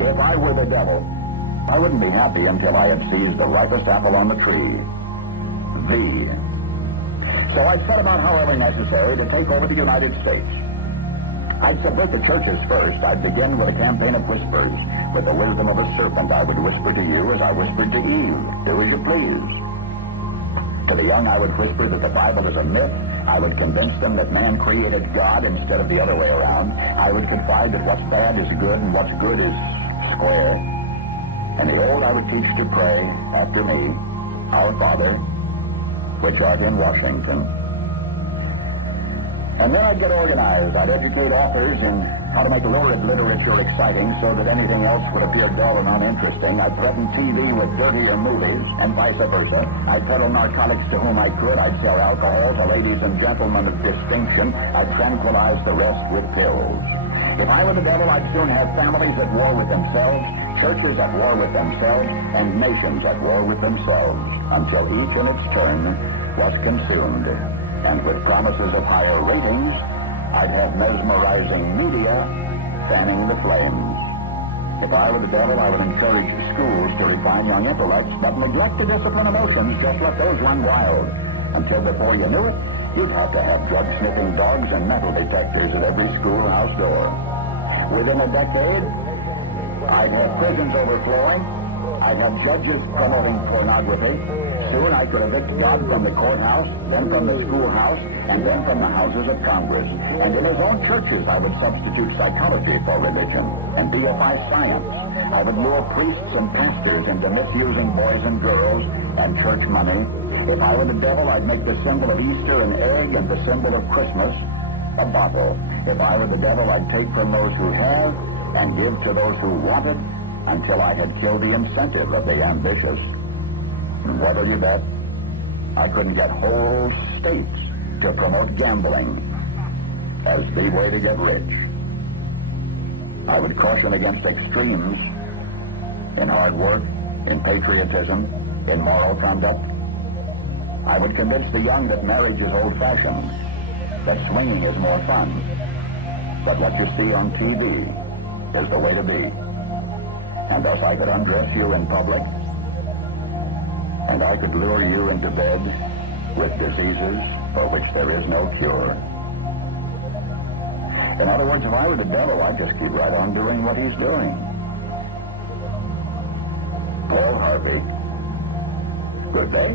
If I were the devil, I wouldn't be happy until I had seized the ripest apple on the tree. Thee. So I set about, however necessary, to take over the United States. I'd subvert the churches first. I'd begin with a campaign of whispers. With the wisdom of a serpent, I would whisper to you as I whispered to Eve. Do as you please. To the young, I would whisper that the Bible is a myth. I would convince them that man created God instead of the other way around. I would confide that what's bad is good and what's good is square. And the old I would teach to pray after me, Our Father, which art in Washington. And then I'd get organized. I'd educate authors in how to make lurid literature exciting so that anything else would appear dull and uninteresting. I'd threaten TV with dirtier movies, and vice versa. I'd peddle narcotics to whom I could. I'd sell alcohol to ladies and gentlemen of distinction. I'd tranquilize the rest with pills. If I were the devil, I'd soon have families at war with themselves, churches at war with themselves, and nations at war with themselves, until each in its turn was consumed. And with promises of higher ratings, I'd have mesmerizing media fanning the flames. If I were the devil, I would encourage schools to refine young intellects, but neglect to discipline emotions, just let those run wild. Until before you knew it, you'd have to have drug-sniffing dogs and metal detectors at every schoolhouse door. Within a decade, I'd have prisons overflowing. I'd have judges promoting pornography. Soon I could evict God from the courthouse, then from the schoolhouse, and then from the houses of Congress. And in his own churches, I would substitute psychology for religion and deify science. I would lure priests and pastors into misusing boys and girls and church money. If I were the devil, I'd make the symbol of Easter an egg and the symbol of Christmas a bottle. If I were the devil, I'd take from those who have and give to those who want it until I had killed the incentive of the ambitious. And what'll you bet? I couldn't get whole states to promote gambling as the way to get rich. I would caution against extremes in hard work, in patriotism, in moral conduct. I would convince the young that marriage is old-fashioned, that swinging is more fun, but what you see on TV is the way to be. And thus I could undress you in public, and I could lure you into bed with diseases for which there is no cure. In other words, if I were the devil, I'd just keep right on doing what he's doing. Paul Harvey. Good day.